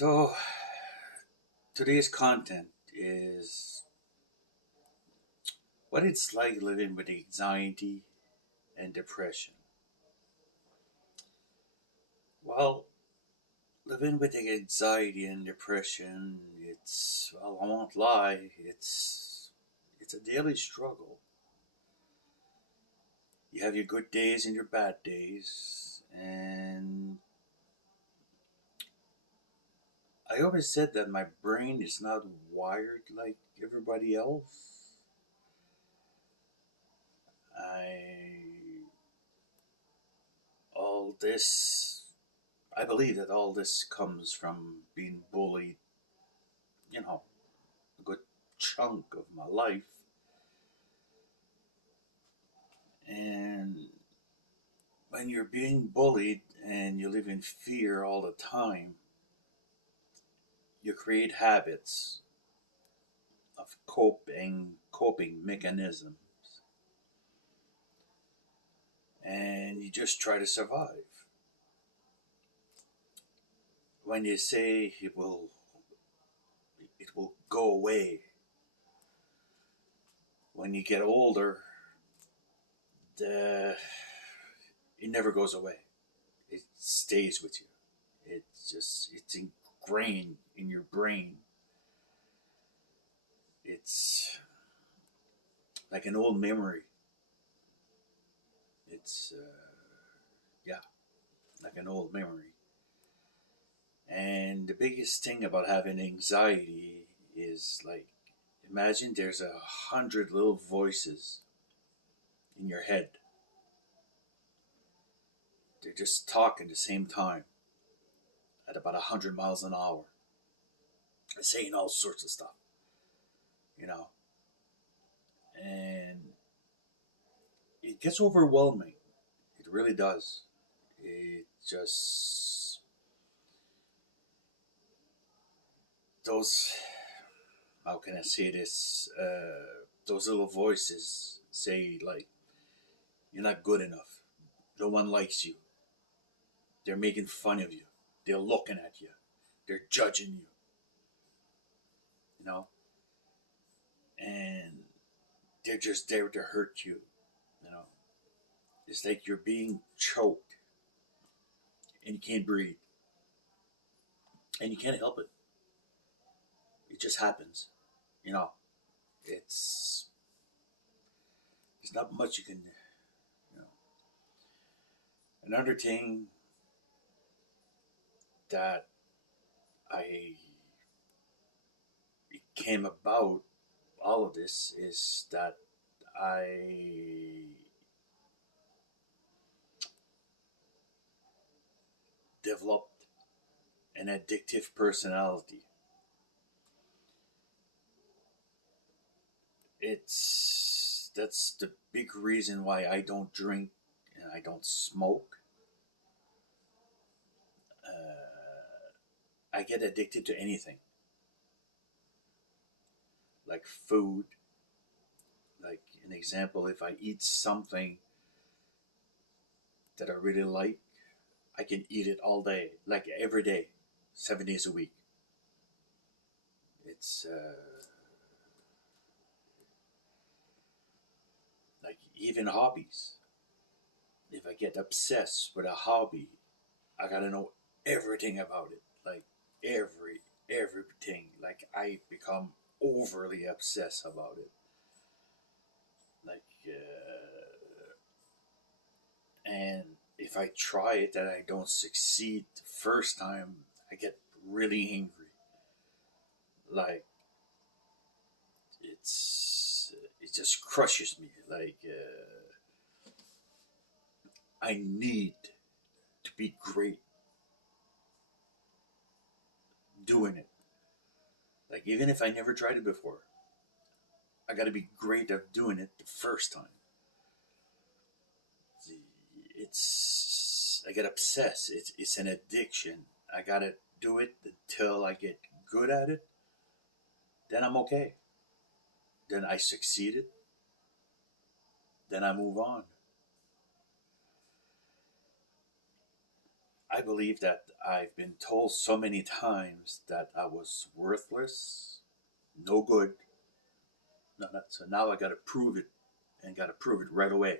So, today's content is what it's like living with anxiety and depression. Well, living with anxiety and depression, I won't lie, it's a daily struggle. You have your good days and your bad days, and I always said that my brain is not wired like everybody else. I all this I believe that all this comes from being bullied, you know, a good chunk of my life. And when you're being bullied and you live in fear all the time, you create habits of coping mechanisms, and you just try to survive. When you say it will go away, when you get older, the it never goes away. It stays with you. It's ingrained in your brain. It's like an old memory. It's yeah, like an old memory. And the biggest thing about having anxiety is like, imagine there's 100 little voices in your head. They're just talking at the same time at about 100 miles an hour, saying all sorts of stuff, you know. And it gets overwhelming. It really does. It just those how can I say this? Those little voices say like you're not good enough. No one likes you. They're making fun of you. They're looking at you. They're judging you. You know, and they're just there to hurt you. You know, it's like you're being choked and you can't breathe and you can't help it. It just happens. You know, it's there's not much you can. You know, another thing that I it came about all of this is that I developed an addictive personality. It's That's the big reason why I don't drink and I don't smoke. I get addicted to anything, like food. Like an example, if I eat something that I really like, I can eat it all day, like every day, 7 days a week. It's like even hobbies. If I get obsessed with a hobby, I gotta know everything about it, like everything. Like I become overly obsessed about it. Like, and if I try it and I don't succeed the first time, I get really angry. Like it just crushes me. Like I need to be great doing it. Like even if I never tried it before, I got to be great at doing it the first time. It's I get obsessed. It's an addiction. I gotta do it until I get good at it. Then I'm okay. Then I succeeded. Then I move on. I believe that I've been told so many times that I was worthless, no good. No, so now I got to prove it, and got to prove it right away.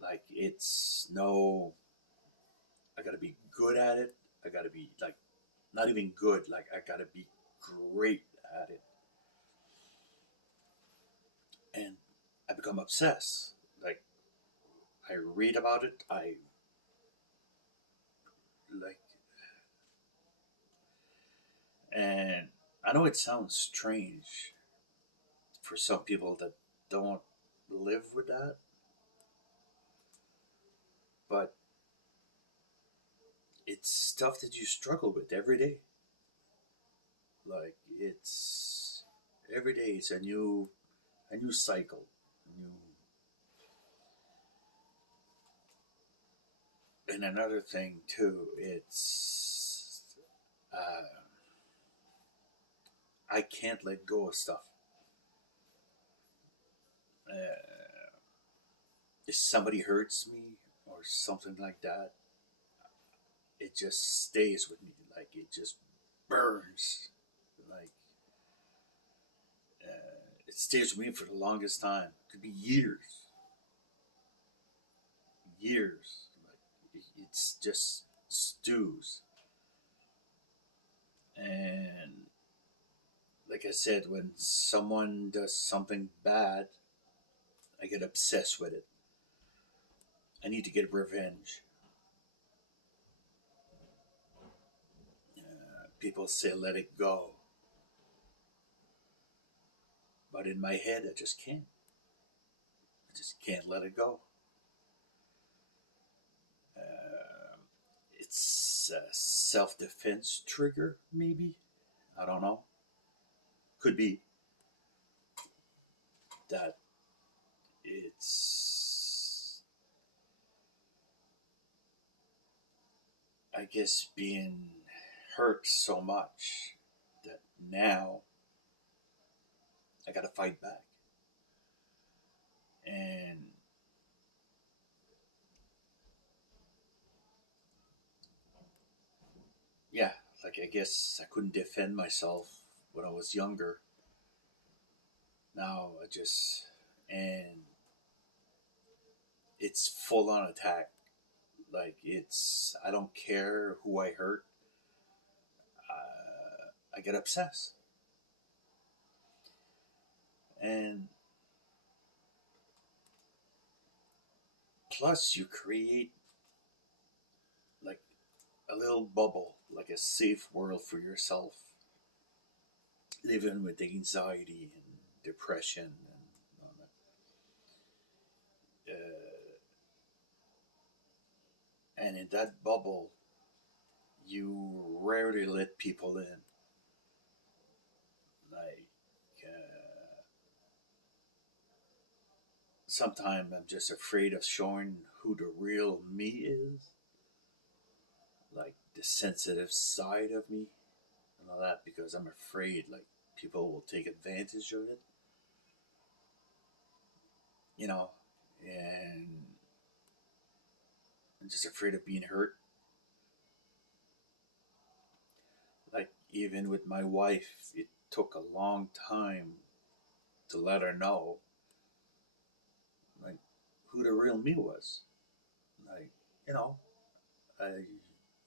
Like it's no, I got to be good at it. I got to be like not even good. Like I got to be great at it, and I become obsessed. Like I read about it. I like, and I know it sounds strange for some people that don't live with that, but it's stuff that you struggle with every day. Like it's every day it's a new cycle. New and another thing too, it's I can't let go of stuff. Uh, if somebody hurts me or something like that, it just stays with me. Like it just burns. Like it stays with me for the longest time. It could be years, years. Like it's just stews. And like I said, when someone does something bad, I get obsessed with it. I need to get revenge. People say let it go, but in my head, I just can't. I just can't let it go. Uh, it's a self defense trigger, maybe. I don't know. Could be that it's, I guess, being hurt so much that now I gotta fight back. And yeah, like I guess I couldn't defend myself when I was younger. Now I just, and it's full on attack. Like it's, I don't care who I hurt. I get obsessed. And plus, you create like a little bubble, like a safe world for yourself, living with anxiety and depression and all that. And in that bubble, you rarely let people in. Like, sometimes I'm just afraid of showing who the real me is, like the sensitive side of me and all that, because I'm afraid like people will take advantage of it, you know, and I'm just afraid of being hurt. Like even with my wife, it took a long time to let her know like who the real me was. Like, you know, I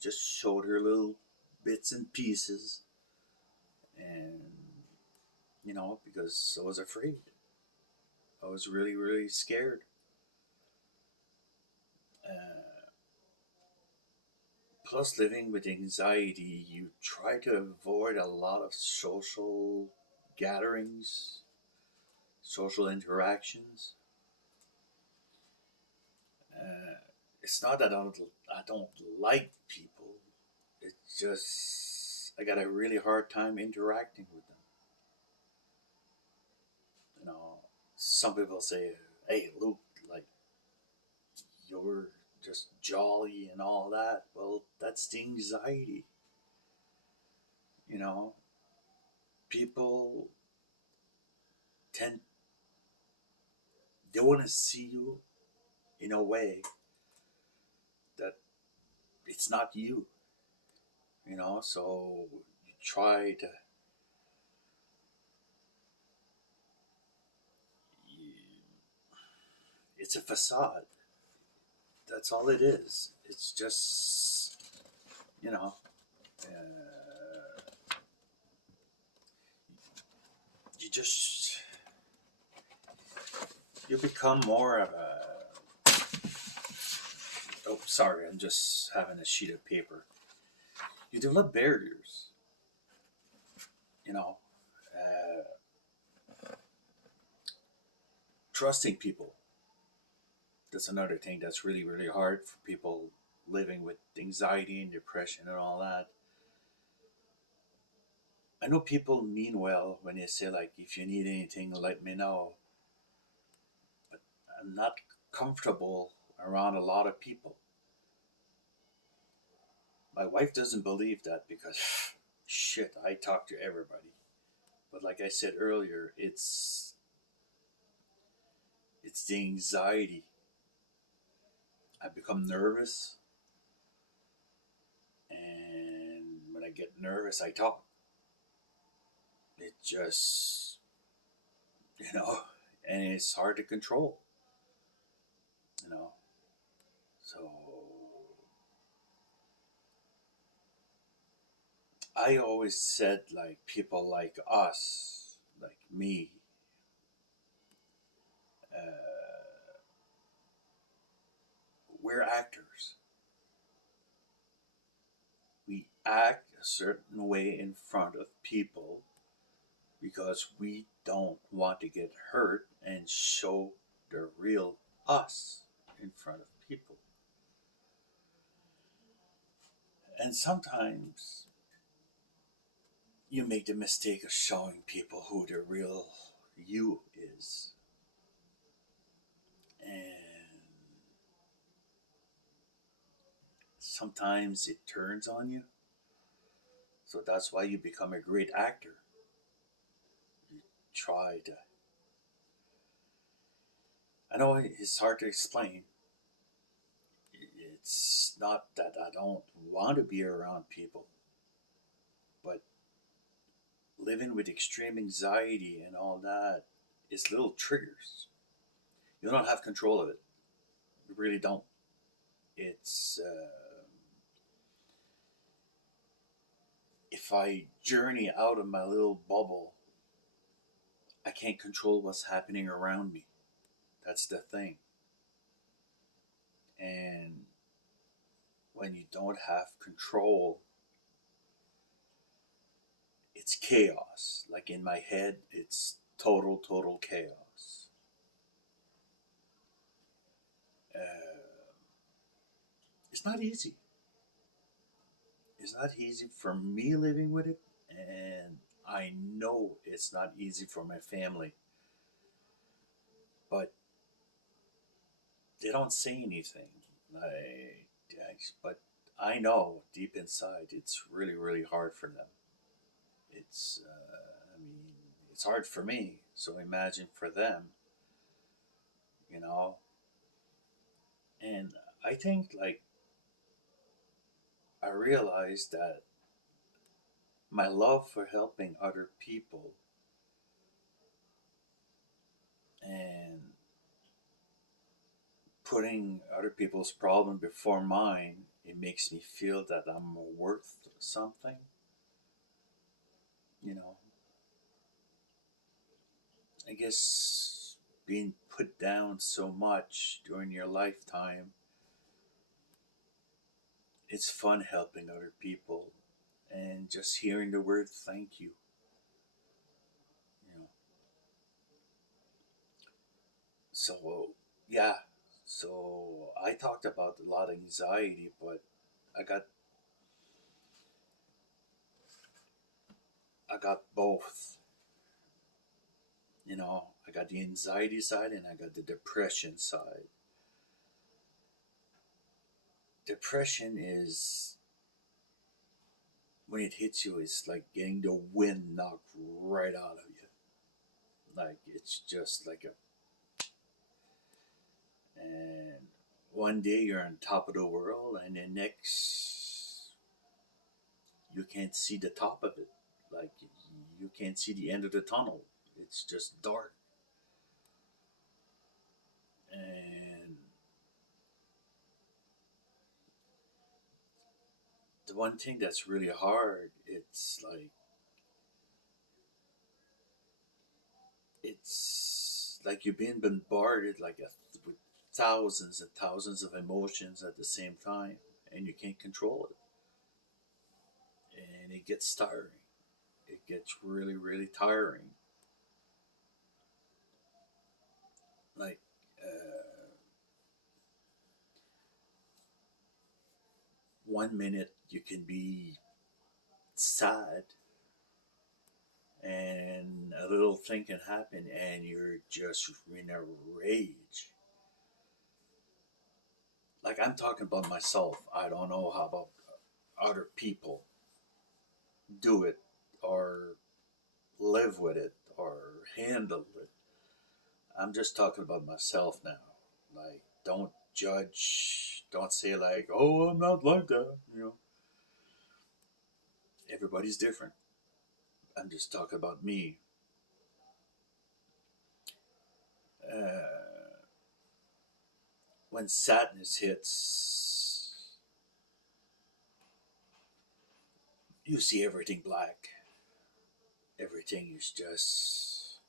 just showed her little bits and pieces, and because I was afraid. I was really, really scared. Uh, Plus, living with anxiety, you try to avoid a lot of social gatherings, social interactions. Uh, it's not that I don't like people. It's just I got a really hard time interacting with them. You know, some people say, "Hey, Luke, like you're just jolly and all that." Well, that's the anxiety. You know, people tend they want to see you in a way that it's not you, so you try to, it's a facade. That's all it is. It's just, you know, you just, you become more of a, oh, sorry, I'm just having a sheet of paper. You develop barriers, you know, uh, trusting people. That's another thing that's really, really hard for people living with anxiety and depression and all that. I know people mean well when they say, like, if you need anything, let me know. But I'm not comfortable around a lot of people. My wife doesn't believe that because, shit, I talk to everybody. But like I said earlier, it's the anxiety. I become nervous, and when I get nervous, I talk. It just, you know, and it's hard to control, you know. So I always said, like, people like us, like me, uh, we're actors. We act a certain way in front of people because we don't want to get hurt and show the real us in front of people. And sometimes you make the mistake of showing people who the real you is. And sometimes it turns on you. So that's why you become a great actor. You try to. I know it's hard to explain. It's not that I don't want to be around people, but living with extreme anxiety and all that is little triggers. You don't have control of it. You really don't. It's if I journey out of my little bubble, I can't control what's happening around me. That's the thing. And when you don't have control, it's chaos. Like in my head, it's total, total chaos. Uh, it's not easy. It's not easy for me living with it, and I know it's not easy for my family. But they don't say anything. I, but I know deep inside it's really, really hard for them. I mean, it's hard for me. So imagine for them, you know. And I think, like, I realized that my love for helping other people and putting other people's problem before mine, it makes me feel that I'm worth something. You know, I guess being put down so much during your lifetime, it's fun helping other people and just hearing the word thank you. You know, so yeah. So I talked about a lot of anxiety, but I got I got both. I got the anxiety side and I got the depression side. Depression is when it hits you, it's like getting the wind knocked right out of you. Like it's just like a, and one day you're on top of the world, and the next you can't see the top of it. Like you can't see the end of the tunnel. It's just dark. And the one thing that's really hard, it's like you're being bombarded with thousands and thousands of emotions at the same time, and you can't control it, and it gets tiring. It gets really, really tiring. Like uh, 1 minute you can be sad, and a little thing can happen, and you're just in a rage. Like I'm talking about myself. I don't know how about other people do it or live with it or handle it. I'm just talking about myself now. Like, don't judge. Don't say like, "Oh, I'm not like that." Everybody's different. I'm just talking about me. Uh, when sadness hits, you see everything black. Everything is just,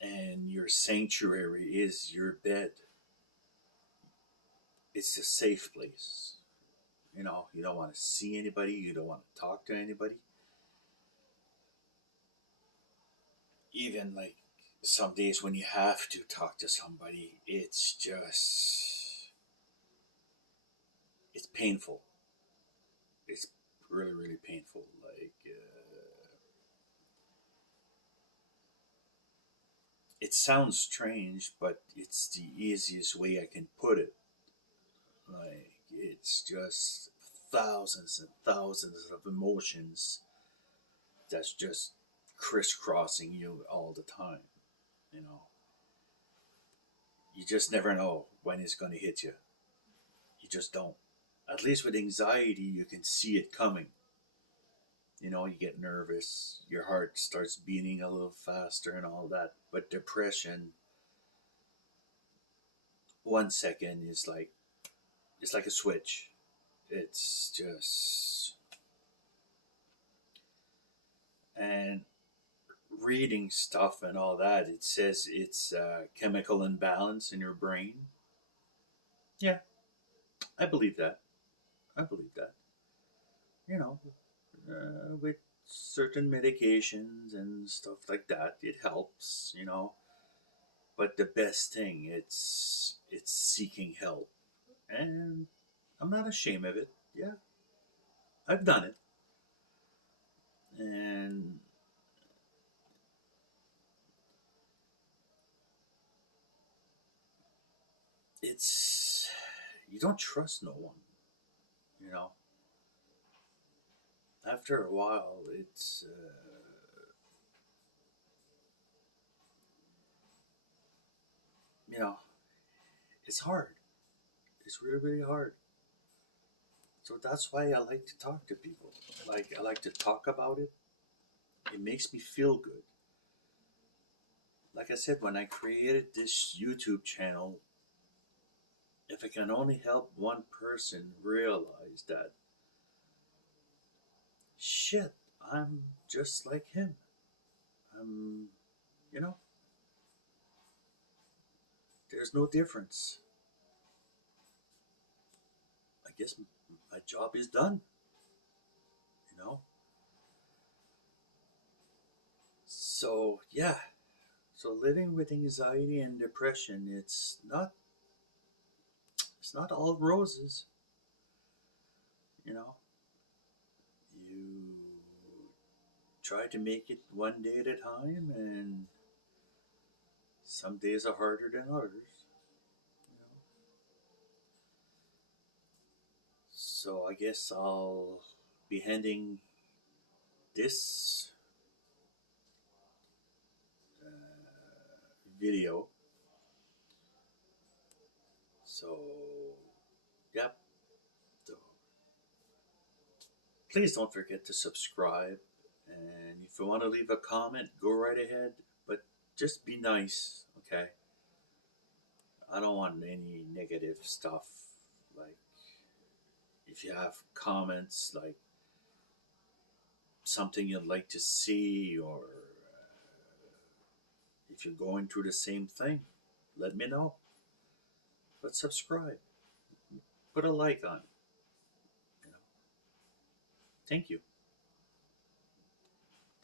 and your sanctuary is your bed. It's a safe place. You don't want to see anybody. You don't want to talk to anybody. Even like some days when you have to talk to somebody, it's painful. It's really, really painful. Like, it sounds strange, but it's the easiest way I can put it. Like, it's just thousands and thousands of emotions that's just crisscrossing you all the time. You know, you just never know when it's going to hit you. You just don't. At least with anxiety, you can see it coming. You get nervous, your heart starts beating a little faster and all that. But depression, 1 second is like it's like a switch. It's just and reading stuff and all that. It says it's chemical imbalance in your brain. Yeah, I believe that. I believe that. You know, with certain medications and stuff like that, it helps. But the best thing, it's seeking help, and I'm not ashamed of it. Yeah, I've done it, and it's you don't trust no one. You know, after a while, you know it's hard. It's really, really hard. So that's why I like to talk to people. Like I like to talk about it. It makes me feel good. Like I said, when I created this YouTube channel, if I can only help one person realize that shit, I'm just like him. I'm, you know, there's no difference. I guess my job is done, you know? So, yeah. So living with anxiety and depression, it's not all roses, you know. You try to make it one day at a time, and some days are harder than others, you know. So I guess I'll be handing this video So, yep. So, please don't forget to subscribe. And if you want to leave a comment, go right ahead. But just be nice, okay? I don't want any negative stuff. Like, if you have comments, like something you'd like to see, or if you're going through the same thing, let me know. But subscribe, put a like on it. You know. Thank you.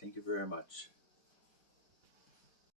Thank you very much.